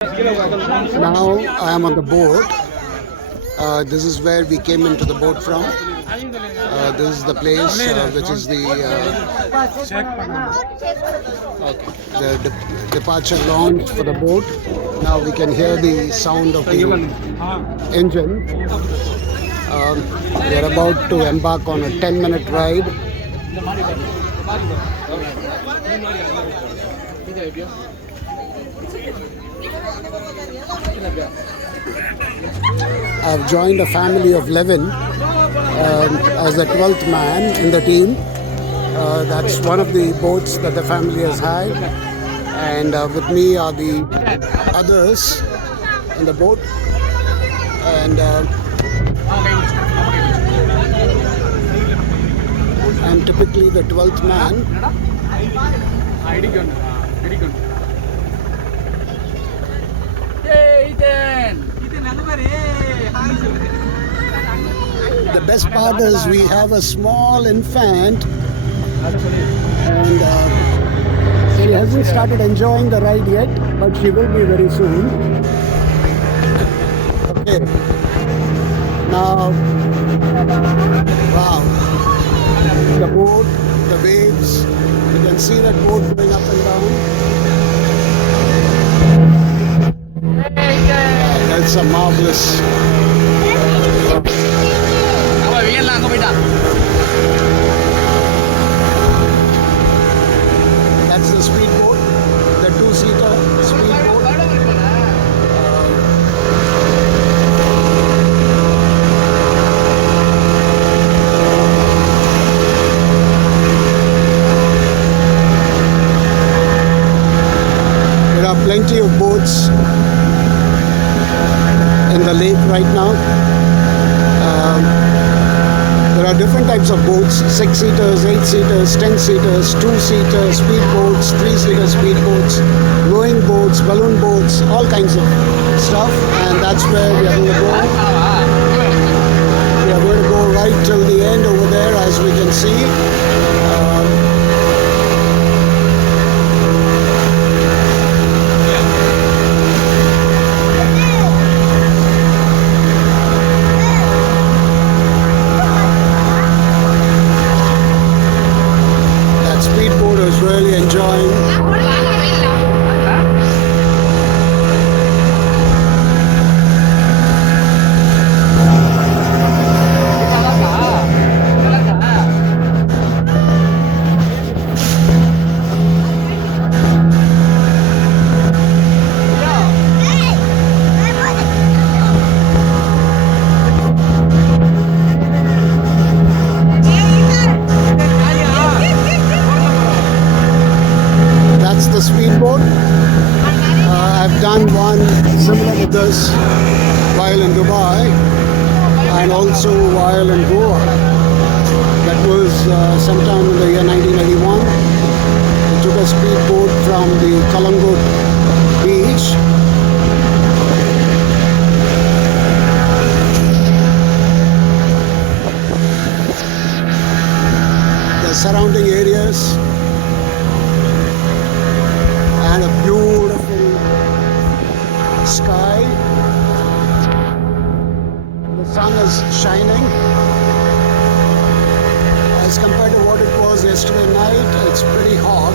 Now I am on the boat. This is where we came into the boat from. This is the place which is the departure launch for the boat. Now we can hear the sound of the engine. We are about to embark on a 10-minute ride. I've joined a family of 11 as the 12th man in the team. That's one of the boats that the family has hired, and with me are the others in the boat. And I'm typically the 12th man. The best part is we have a small infant, and she hasn't started enjoying the ride yet, but she will be very soon. Okay. Now, wow, the boat, the waves, you can see that boat going up and down. That's a marvelous. That's the speedboat, the two-seater speedboat. There are plenty of boats in the lake right now. There are different types of boats: 6-seaters, 8-seaters, 10-seaters, 2-seaters, speedboats, 3-seater speedboats, rowing boats, balloon boats, all kinds of stuff. And that's where we are going to go. We are going to go right till the end over there, as we can see. Really enjoying. The speedboat. I've done one similar to this while in Dubai and also while in Goa. That was sometime in the year 1981. We took a speedboat from the Kalangut beach. The surrounding areas. And a beautiful sky. The sun is shining. As compared to what it was yesterday night, it's pretty hot.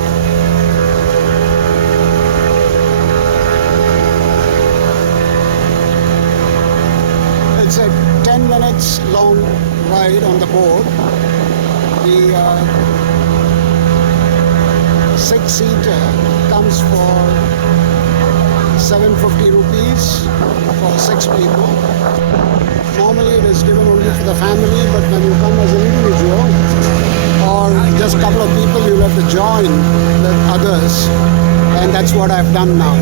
It's a 10 minutes long ride on the boat. The 6-seater comes for 750 rupees for 6 people. Normally it is given only for the family, but when you come as an individual or just a couple of people, you'll have to join with others, and that's what I've done now.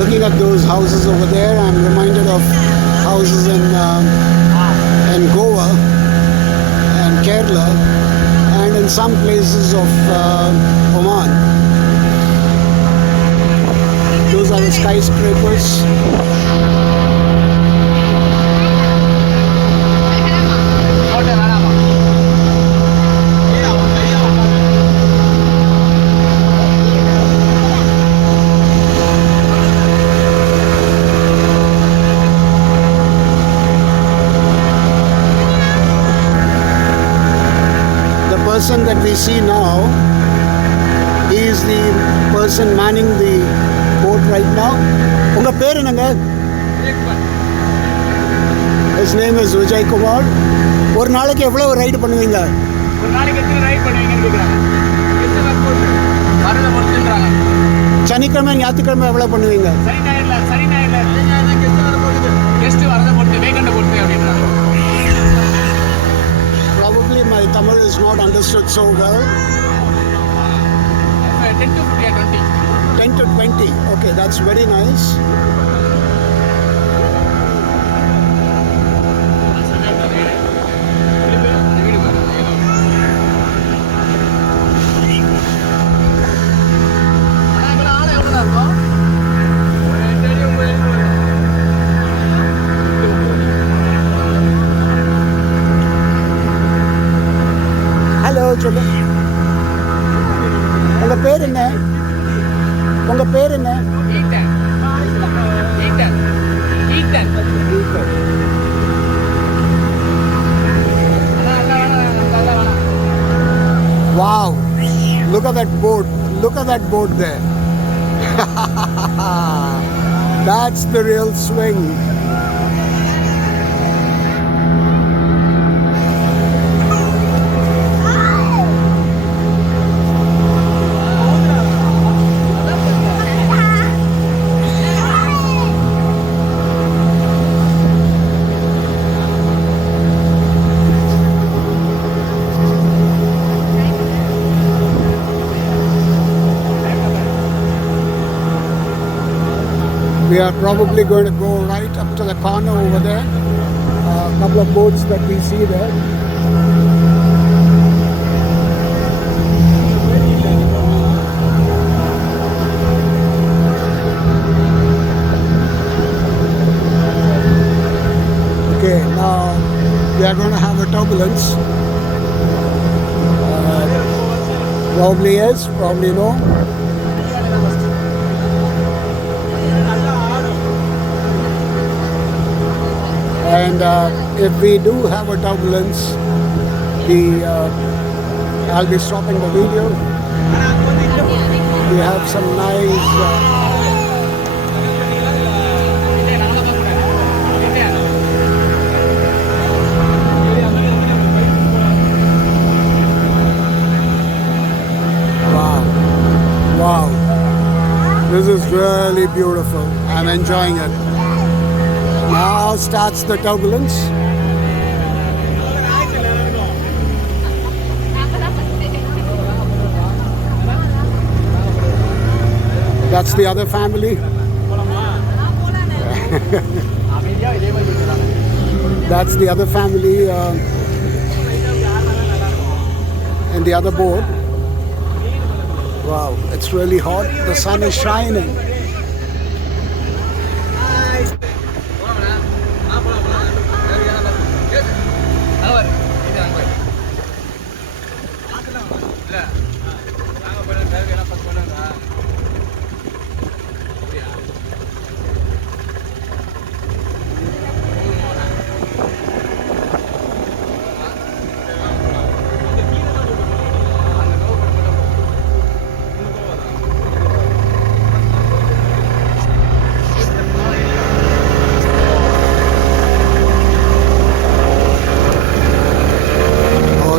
Looking at those houses over there, I'm reminded of houses in Goa, Kerala, and in some places of Oman. Those are the skyscrapers. person that we see now, he is the person manning the boat right now. Unga per enanga? His name is Vijay Kumar. ஒரு நாளைக்கு எவ்வளவு ride பண்ணுவீங்க? ஒரு நாளைக்கு எத்தனை right பண்ணுவீங்கன்னு கேக்குறாங்க. வரத பொறுத்துன்றாங்க. சனிக்கிழமை ஞாயிற்றுக்கிழமை எவ்வளவு பண்ணுவீங்க? சனி ஞாயிறுல கெஸ்ட் வர பொறுத்து. கெஸ்ட் வரத பொறுத்து வேகண்ட பொறுத்து அப்படின்றாங்க. Probably my Tamil is not understood so well. 10 to 20. 10 to 20. Okay, that's very nice. சொல்லு. உங்க பேர் என்ன? உங்க பேர் என்ன? Wow, look at that boat. Look at that boat there. That's the real swing. We are probably going to go right up to the corner over there. A couple of boats that we see there. Okay, now we are going to have a turbulence. Probably yes, probably no. And if we do have a turbulence, I'll be stopping the video. We have some nice wow, this is really beautiful. I'm enjoying it. Now starts the turbulence. That's the other family. That's the other family and the other boat. Wow, it's really hot. The sun is shining.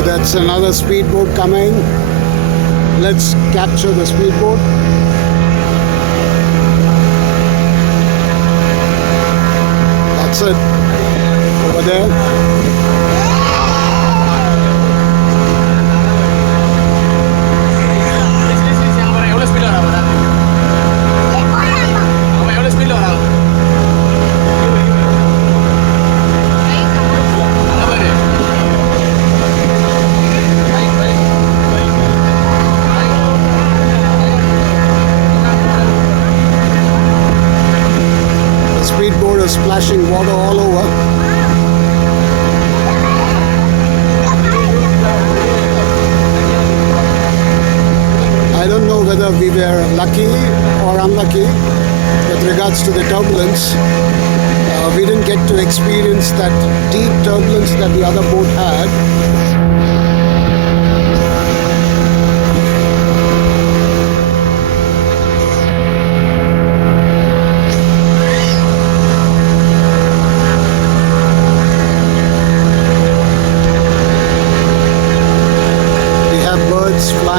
That's another speedboat coming. Let's capture the speedboat. That's it. Over there. Splashing water all over. I don't know whether we were lucky or unlucky with regards to the turbulence. We didn't get to experience that deep turbulence that the other boat had.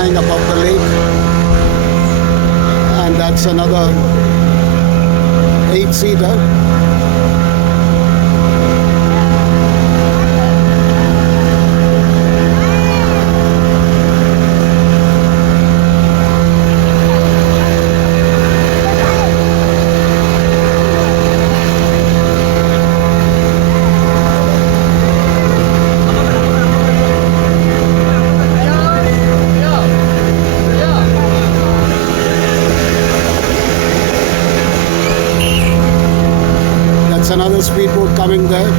flying above the lake. And that's another 8-seater. Another speedboat coming there.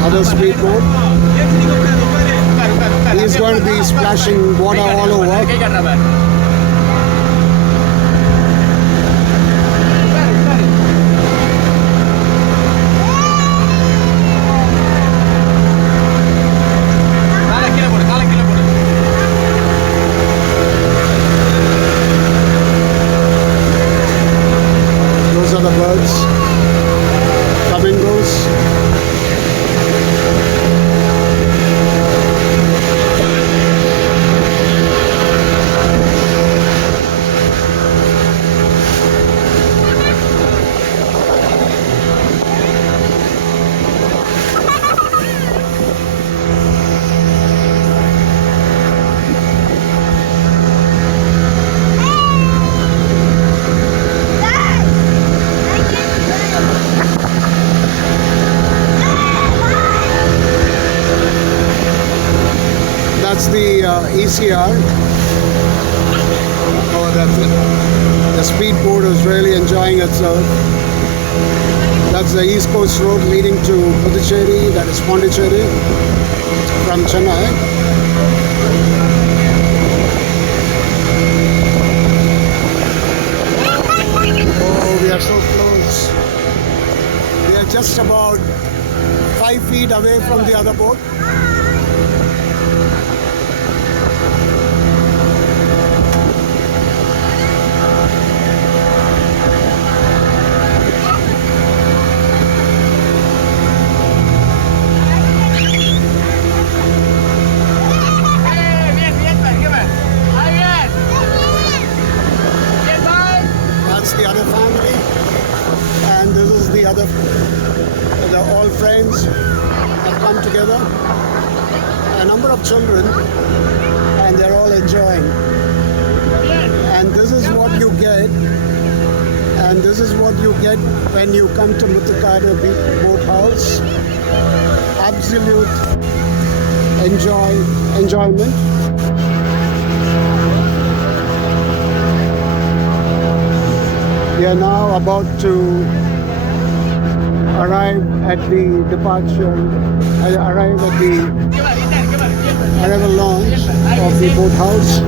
Another speedboat. He's going to be splashing water all over. The birds, flamingos. That's the ECR. Oh, that's it. The speedboat is really enjoying itself. That's the East Coast Road leading to Puducherry, that is Pondicherry, from Chennai. Oh, we are so close. We are just about 5 feet away from the other boat. The other family, and this is the other, all friends have come together, a number of children, and they're all enjoying. And this is what you get, and this is what you get when you come to Muttukadu Boat House. Absolute enjoyment. We are now about to arrive at the arrival launch of the boat house.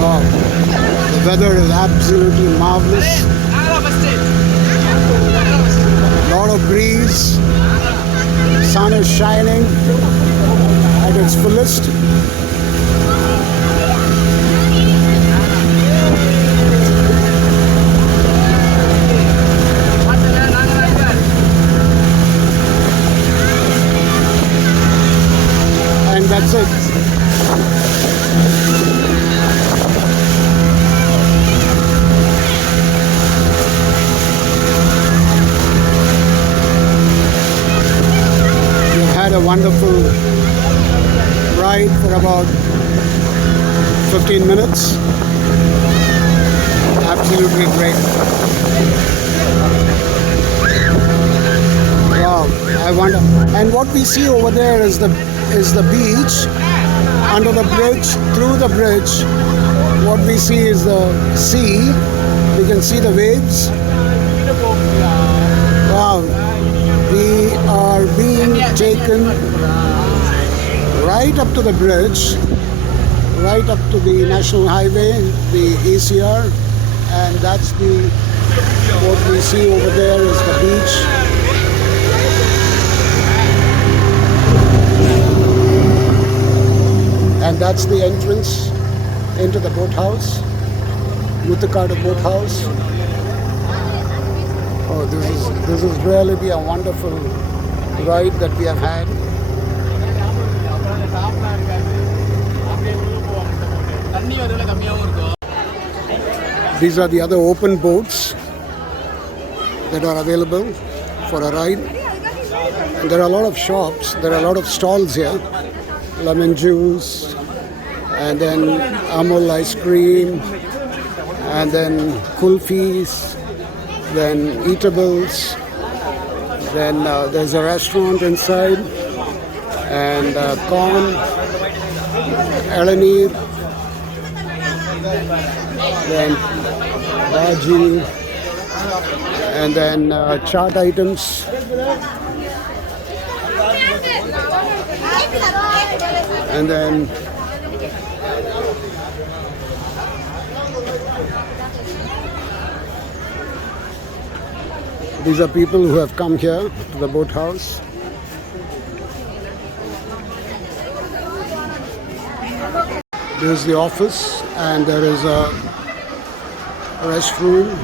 Wow, the weather is absolutely marvelous. Lot of breeze, sun is shining at its fullest. And that's it. We've had a wonderful ride for about 15 minutes. Absolutely great. Wow, I wonder. And what we see over there is the beach. Under the bridge, through the bridge, what we see is the sea. We can see the waves. Wow, we are being taken right up to the bridge, right up to the national highway, the ECR, and that's what we see over there is the beach. That's the entrance into the boathouse, Muttukadu boathouse. Oh, this is really be a wonderful ride that we have had. These are the other open boats that are available for a ride. And there are a lot of shops, there are a lot of stalls here. Lemon juice, and then Amul ice cream, and then kulfis, then eatables. Then there's a restaurant inside, and corn, elanir, then bhaji, and then chaat items. And then these are people who have come here to the boathouse. This is the office, and there is a restroom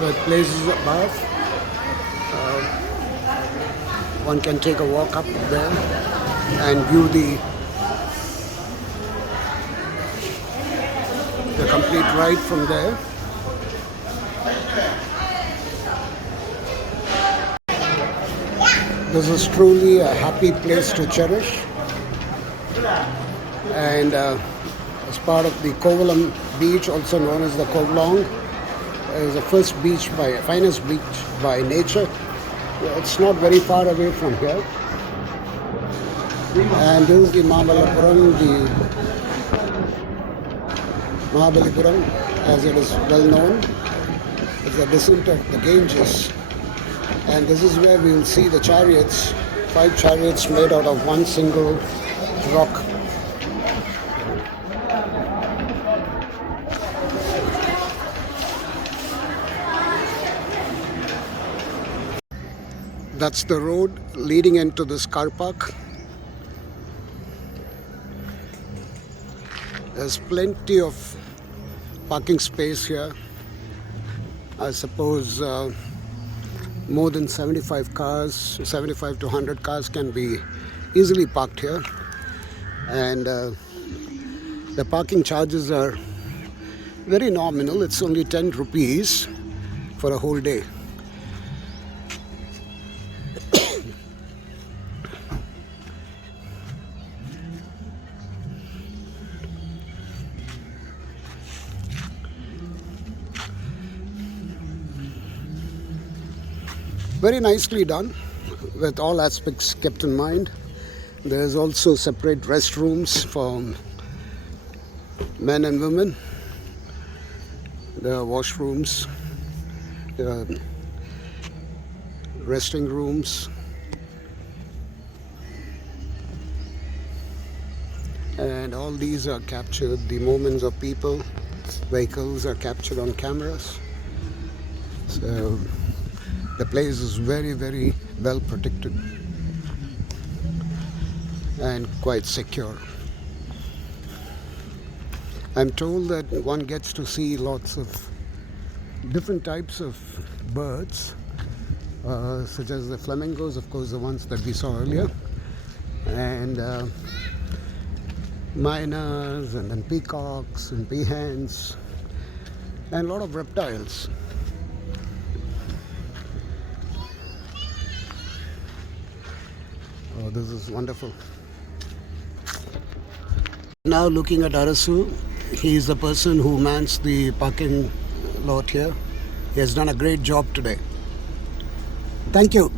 with places above. One can take a walk up there and view the complete ride from there. This is truly a happy place to cherish, and as part of the Kovalam beach, also known as the Kovalong, is the finest beach by nature. It's not very far away from here. And this is the Mahabalipuram, as it is well known. It's a descent of the Ganges. And this is where we will see the chariots, 5 chariots made out of one single rock. That's the road leading into this car park. There's plenty of parking space here. I suppose more than 75 to 100 cars can be easily parked here. And the parking charges are very nominal. It's only 10 rupees for a whole day. Very nicely done, with all aspects kept in mind. There is also separate restrooms for men and women. There are washrooms, there are resting rooms, and all these are captured. The movements of people, vehicles are captured on cameras. So the place is very, very well protected and quite secure. I'm told that one gets to see lots of different types of birds, such as the flamingos, of course, the ones that we saw earlier, and miners, and then peacocks and peahens, and a lot of reptiles. Oh, this is wonderful. Now looking at Arasu, he is the person who mans the parking lot here. He has done a great job today. Thank you.